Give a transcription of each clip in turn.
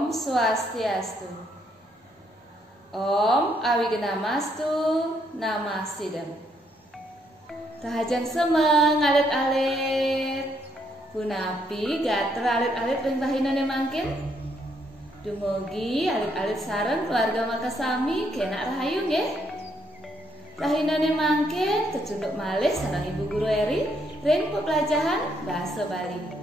Om Swastiastu. Om Awigamastu Namasidam. Rahajang semeng alit-alit. Punapi gater alit-alit ring bahinane mangkin. Dumugi alit-alit sareng keluarga makasami kena rahayu nggih. Rahinane mangkin kecunduk malih sareng Ibu Guru Eri ring pepelajahan bahasa Bali.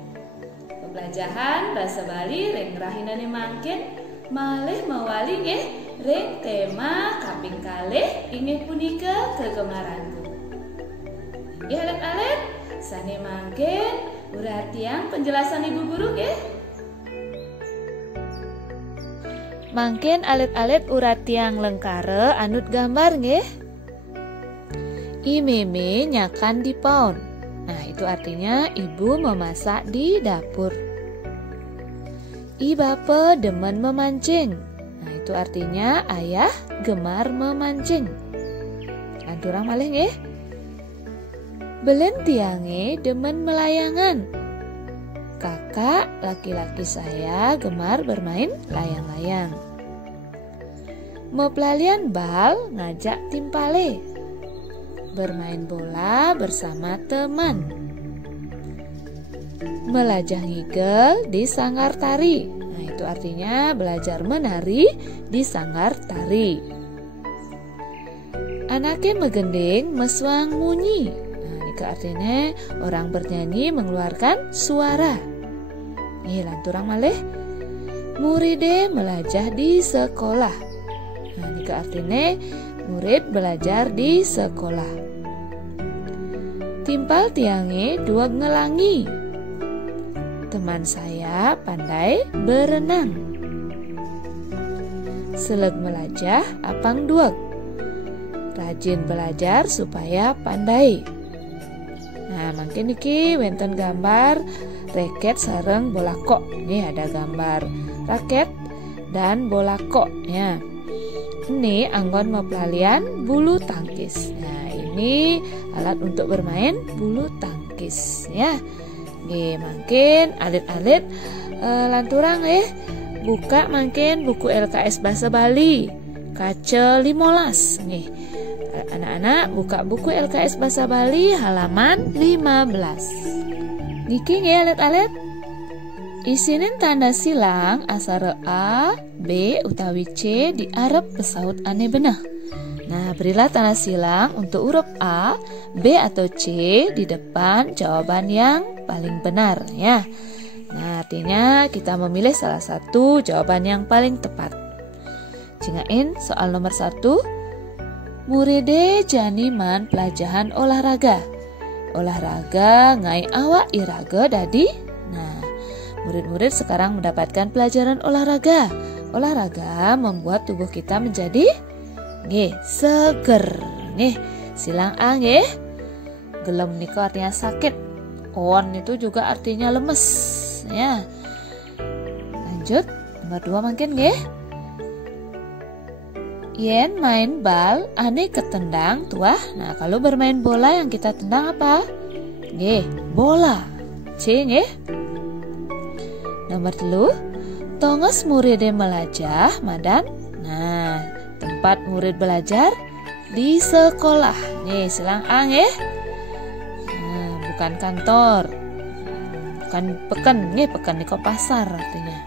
Pelajaran bahasa Bali ring rahinane mangkin malih mawali nggih ring tema kaping kalih inggih punika kegemaranku. Nggih alit-alit sane mangkin uratiang penjelasan Ibu Guru nggih. Mangkin alit-alit uratiang lengkare anut gambar nggih. Imeme nyakan di paun. Nah, itu artinya ibu memasak di dapur. I bapa demen memancing. Nah, itu artinya ayah gemar memancing. Anturang malih nggih. Belen tiange demen melayangan. Kakak laki-laki saya gemar bermain layang-layang. Mepelalian bal ngajak timpale. Bermain bola bersama teman. Melajah ngigel di sanggar tari. Nah, itu artinya belajar menari di sanggar tari. Anake megending meswang munyi. Nah, ini artinya orang bernyanyi mengeluarkan suara. Nih lanturang malih. Muride melajah di sekolah. Nah, ini artinya murid belajar di sekolah. Timpal tiange dua ngelangi. Teman saya pandai berenang. Seleg melajah apang duek. Rajin belajar supaya pandai. Nah, mungkin niki wenten gambar raket sareng bola kok. Nih ada gambar raket dan bola kok ya. Ini anggon mepelalian bulu tangkis. Nah, ini alat untuk bermain bulu tangkis ya. Nggih, mungkin alit-alit lanturang buka mungkin buku LKS Bahasa Bali kaca 15 nih. Anak-anak buka buku LKS Bahasa Bali halaman 15. Niki nggih alit-alit. Isinin tanda silang asara A, B utawi C di arep pesaut ane benah. Nah, berilah tanda silang untuk huruf A, B atau C di depan jawaban yang paling benar ya. Nah, artinya kita memilih salah satu jawaban yang paling tepat. Jingain soal nomor 1. Muride janiman pelajaran olahraga. Olahraga ngai awak iraga dadi. Nah, murid-murid sekarang mendapatkan pelajaran olahraga. Olahraga membuat tubuh kita menjadi seger. Silang A nggih. Gelem niku artinya sakit. On itu juga artinya lemes ya. Lanjut nomor 2 mungkin nggih. Yen main bal ane ketendang tuah. Nah, kalau bermain bola yang kita tendang apa? Bola. C nggih. Nomor 3. Tonges muride melajah madan. Nah, tempat murid belajar di sekolah. Nih, silang A nggih. Nah, bukan kantor. Bukan peken, peken niko pasar artinya.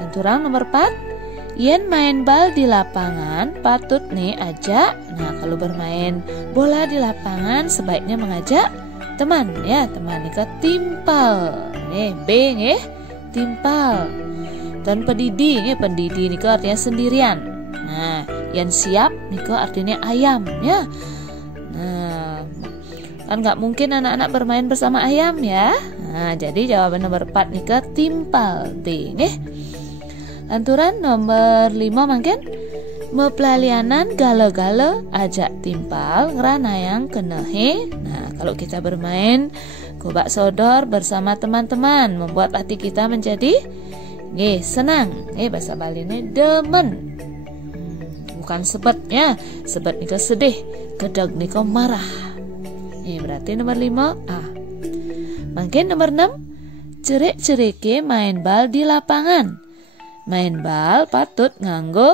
Lanturang nomor 4. Yen main bal di lapangan patut ajak. Nah, kalau bermain bola di lapangan sebaiknya mengajak teman ya, teman niko timpal. B nggih, timpal. Dan pendidi niko artinya sendirian. Nah, yang siap niko artinya ayam ya. Nah, kan nggak mungkin anak-anak bermain bersama ayam ya. Nah, jadi jawaban nomor 4 niko timpal. B nggih. Lanturan nomor 5 mungkin mepelalianan galo-galo ajak timpal ngeranayang kenehe. Nah, kalau kita bermain gobak sodor bersama teman-teman membuat hati kita menjadi senang. Bahasa Bali ini demen. Bukan sebet ya. Sebet niko sedih, gedeg niko marah. Berarti nomor 5 A. Mungkin nomor 6 cerik-cerike main bal di lapangan. main bal patut nganggo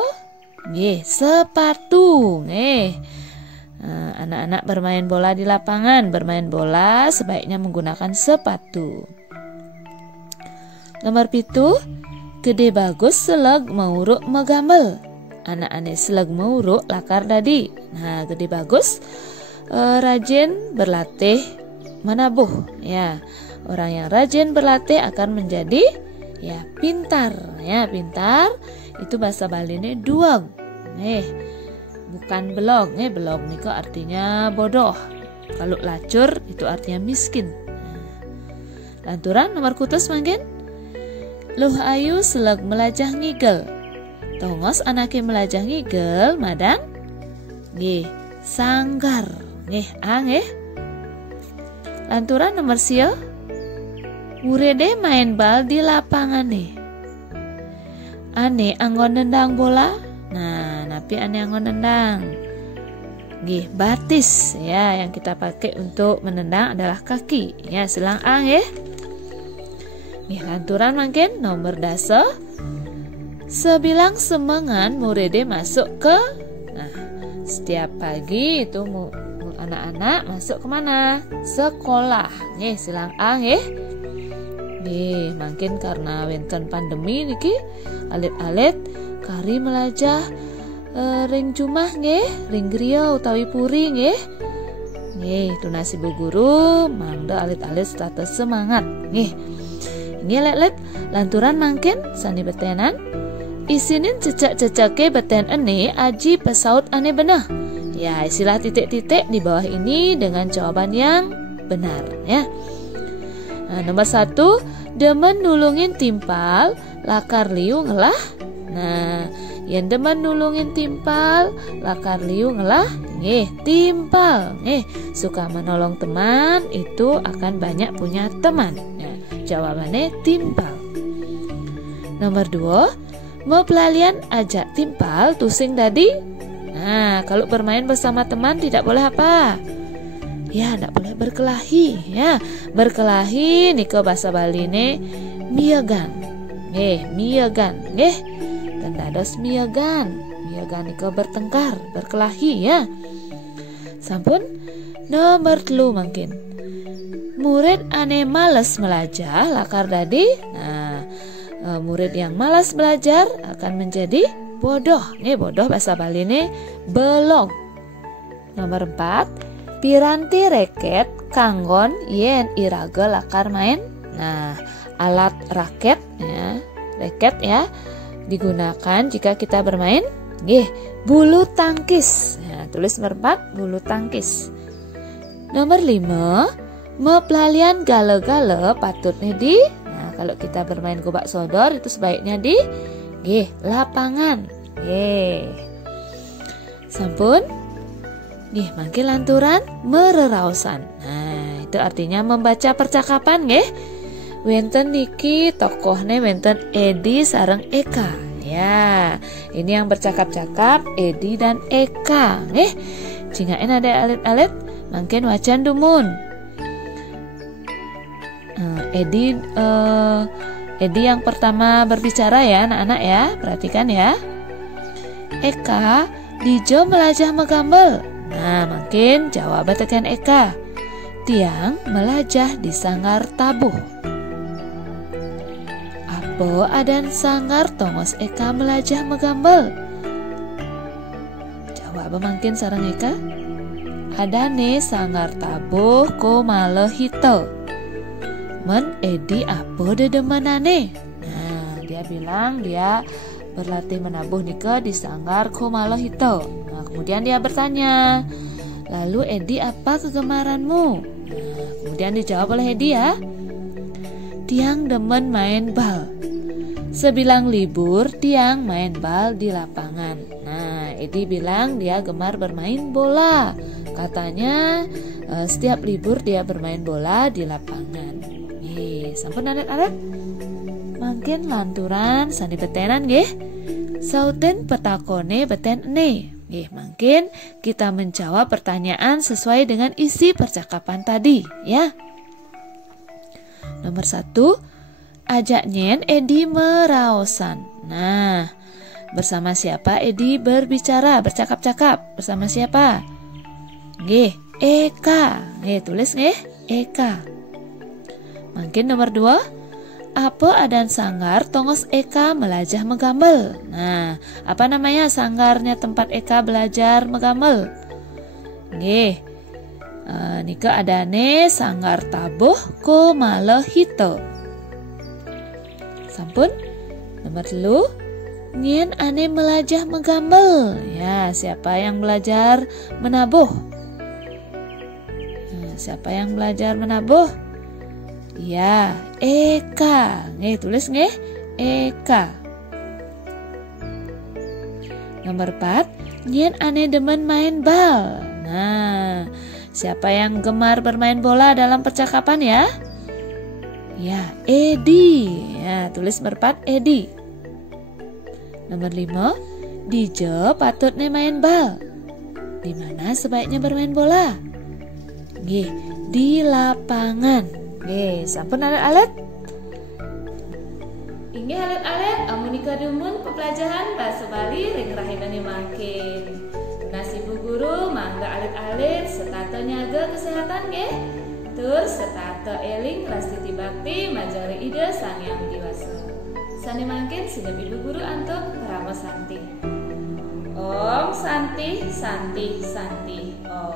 sepatu. Anak-anak bermain bola di lapangan, bermain bola sebaiknya menggunakan sepatu. Nomor 7, gede bagus seleg mauruk megambel. Anak-anak seleg mauruk lakar dadi. Nah, gede bagus rajin berlatih menabuh. Ya, orang yang rajin berlatih akan menjadi pintar. Ya, pintar itu bahasa Baline duag. Bukan belog. Belog niko artinya bodoh. Kalau lacur itu artinya miskin. Lanturan nomor kutus mangkin. Luh ayu seleg melajah ngigel. Tongos anake melajah ngigel madang sanggar. Lanturan nomor sio. Murede main bal di lapangan Ane anggon nendang bola. Nah, napi ane anggon nendang. Batis ya, yang kita pakai untuk menendang adalah kaki. Ya, silang lanturan mungkin nomor dasa. Sebilang semengan murede masuk ke. Nah, setiap pagi itu anak-anak masuk kemana? Sekolah. Silang mungkin karena wenten pandemi niki alit-alit kari melajah ring jumah ring griya utawi puri tunasi bu guru mangda alit-alit status semangat ini let lanturan mangkin sani betenan isinin cecak-cecake beten ene aji pesaut ane benah. Ya, istilah titik-titik di bawah ini dengan jawaban yang benar ya. Nah, nomor 1, demen nulungin timpal, lakar liu ngelah. Nah, yang demen nulungin timpal, lakar liu ngelah, timpal. Suka menolong teman itu akan banyak punya teman. Nah, jawabannya timpal. Nomor 2, mau pelalian ajak timpal tusing dadi. Nah, kalau bermain bersama teman tidak boleh apa? Ya, tidak boleh berkelahi. Ya, berkelahi niko bahasa Baline miagan. Miagan. Tendados miagan. Miagan niko bertengkar, berkelahi ya. Sampun nomor 3 mungkin. Murid ane males melajah lakar dadi. Nah, murid yang malas belajar akan menjadi bodoh. Bodoh bahasa Baline belong. Nomor 4, piranti reket kanggon yen iraga lakar main. Nah, alat raket ya, reket ya digunakan jika kita bermain bulu tangkis. Nah, tulis nomor 4 bulu tangkis. Nomor 5, mepelalian gale-gale patutnya di. Nah, kalau kita bermain gobak sodor itu sebaiknya di lapangan. Sampun. Mangkin lanturan mererausan. Nah, itu artinya membaca percakapan Wenten niki tokohnya wenten Edi sareng Eka. Ya, ini yang bercakap-cakap Edi dan Eka. Cingain ada alit-alit mangkin wacan dumun. Edi yang pertama berbicara ya anak-anak ya, perhatikan ya. Eka dijo melajah megambel. Nah, mungkin jawab tekan Eka. Tiang melajah di sanggar tabuh. Apa adan sanggar tongos Eka melajah megambel? Jawab mungkin sareng Eka. Adane sanggar tabuh ko male hito. Men Edi apa dedemanane? Nah, dia bilang dia berlatih menabuh nika di sanggar ko male hito. Nah, kemudian dia bertanya, lalu Edi apa kegemaranmu? Nah, kemudian dijawab oleh Edi ya. Tiang demen main bal. Sebilang libur, Tiang main bal di lapangan. Nah, Edi bilang dia gemar bermain bola. Katanya setiap libur dia bermain bola di lapangan. Sampun adat-adat. Mangkin lanturan sandi betenan Sauten petakone beten ne. Mungkin kita menjawab pertanyaan sesuai dengan isi percakapan tadi ya. Nomor 1, ajak nyen Edi meraosan. Nah, bersama siapa Edi berbicara, bercakap-cakap? Bersama siapa? Nggih, Eka. Nggih, tulis nggih, Eka. Mungkin nomor 2. Apa adan sanggar tongos Eka melajah megambel? Nah, apa namanya sanggarnya tempat Eka belajar megambel? Nggih, nika adane sanggar tabuh ko malehito. Sampun. Nomor 3. Nyen ane melajah megambel. Ya, siapa yang belajar menabuh? Nah, siapa yang belajar menabuh? Ya, Eka. Nggih, tulis nggih, Eka. Nomor 4. Nyen ane demen main bal. Nah, siapa yang gemar bermain bola dalam percakapan ya? Ya, Edi. Ya, tulis nomor 4, Edi. Nomor 5. Dijo patutnya main bal. Di mana sebaiknya bermain bola? Nggih, di lapangan. Nggih, sampun alet-alet. Inggih alet-alet amunika dumun pepelajaran bahasa Bali ring rahimane makin. Nasi Bu Guru mangga alit-alit serta nyaga kesehatan nggih. Tur serta eling Rastiti Bakti majari ide sang yang diwasa. Sani mangkin sudah Ibu Guru antuk Rama Santi. Om Santi Santi Santi Om.